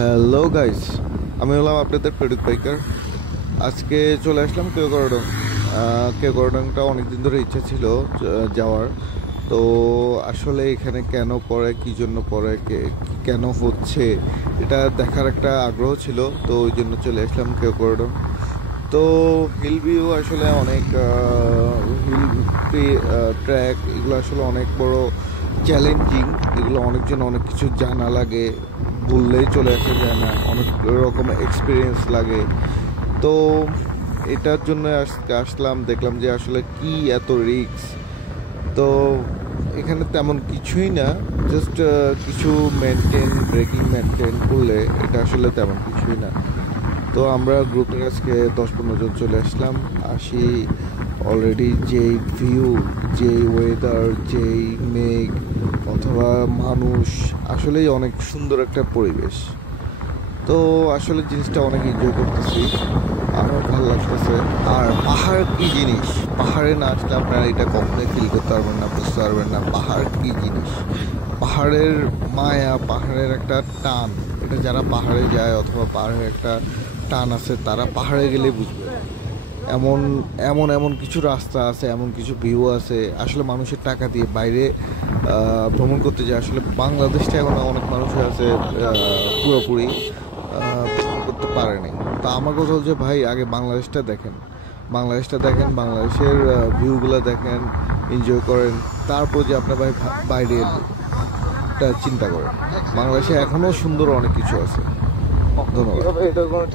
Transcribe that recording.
Hello guys, আমি হলাম আপনাদের প্রেডিক বাইকার। আজকে চলে আসলাম কেওক্রাডং। কেওক্রাডংটা অনেকদিন ধরে ইচ্ছা ছিল যাওয়ার। তো আসলে এখানে কেন পড়ে, কী জন্য পড়ে, কেন হচ্ছে, এটা দেখার একটা আগ্রহ ছিল। তো ওই জন্য চলে আসলাম কেওক্রাডং। তো হিল ভিউ আসলে অনেক হিল ট্র্যাক, এগুলো আসলে অনেক বড় চ্যালেঞ্জিং। এগুলো অনেকজন অনেক কিছু জানা লাগে, বললেই চলে আসা যায় না, অনেক রকম এক্সপিরিয়েন্স লাগে। তো এটার জন্য আজকে আসলাম, দেখলাম যে আসলে কি এত রিস্ক। তো এখানে তেমন কিছুই না, জাস্ট কিছু ব্রেকিং মেনটেন করলে এটা আসলে তেমন কিছুই না। তো আমরা গ্রুপের আজকে 10-15 জন চলে আসলাম। আসি অলরেডি যেই ভিউ, যেই ওয়েদার, যেই মেঘ অথবা মানুষ, আসলেই অনেক সুন্দর একটা পরিবেশ। তো আসলে জিনিসটা অনেক এনজয় করতেছি, আমার ভালো লাগতেছে। আর পাহাড় কি জিনিস, পাহাড়ে না আসলে আপনারা এটা কখনোই ফিল করতে পারবেন না, বুঝতে পারবেন না পাহাড় কি জিনিস। পাহাড়ের মায়া, পাহাড়ের একটা টান, এটা যারা পাহাড়ে যায় অথবা পাহাড়ের একটা টান আছে, তারা পাহাড়ে গেলেই বুঝবে। এমন এমন এমন কিছু রাস্তা আছে, এমন কিছু ভিউ আছে। আসলে মানুষের টাকা দিয়ে বাইরে ভ্রমণ করতে যায়। আসলে বাংলাদেশটা এখন অনেক মানুষ আছে পুরোপুরি ভ্রমণ করতে পারেনি। তা আমার কথা হচ্ছে, ভাই আগে বাংলাদেশটা দেখেন, বাংলাদেশের ভিউগুলো দেখেন, এনজয় করেন, তারপর যে আপনার ভাই বাইরে চিন্তা করেন। বাংলাদেশে এখনও সুন্দর অনেক কিছু আছে। ধন্যবাদ।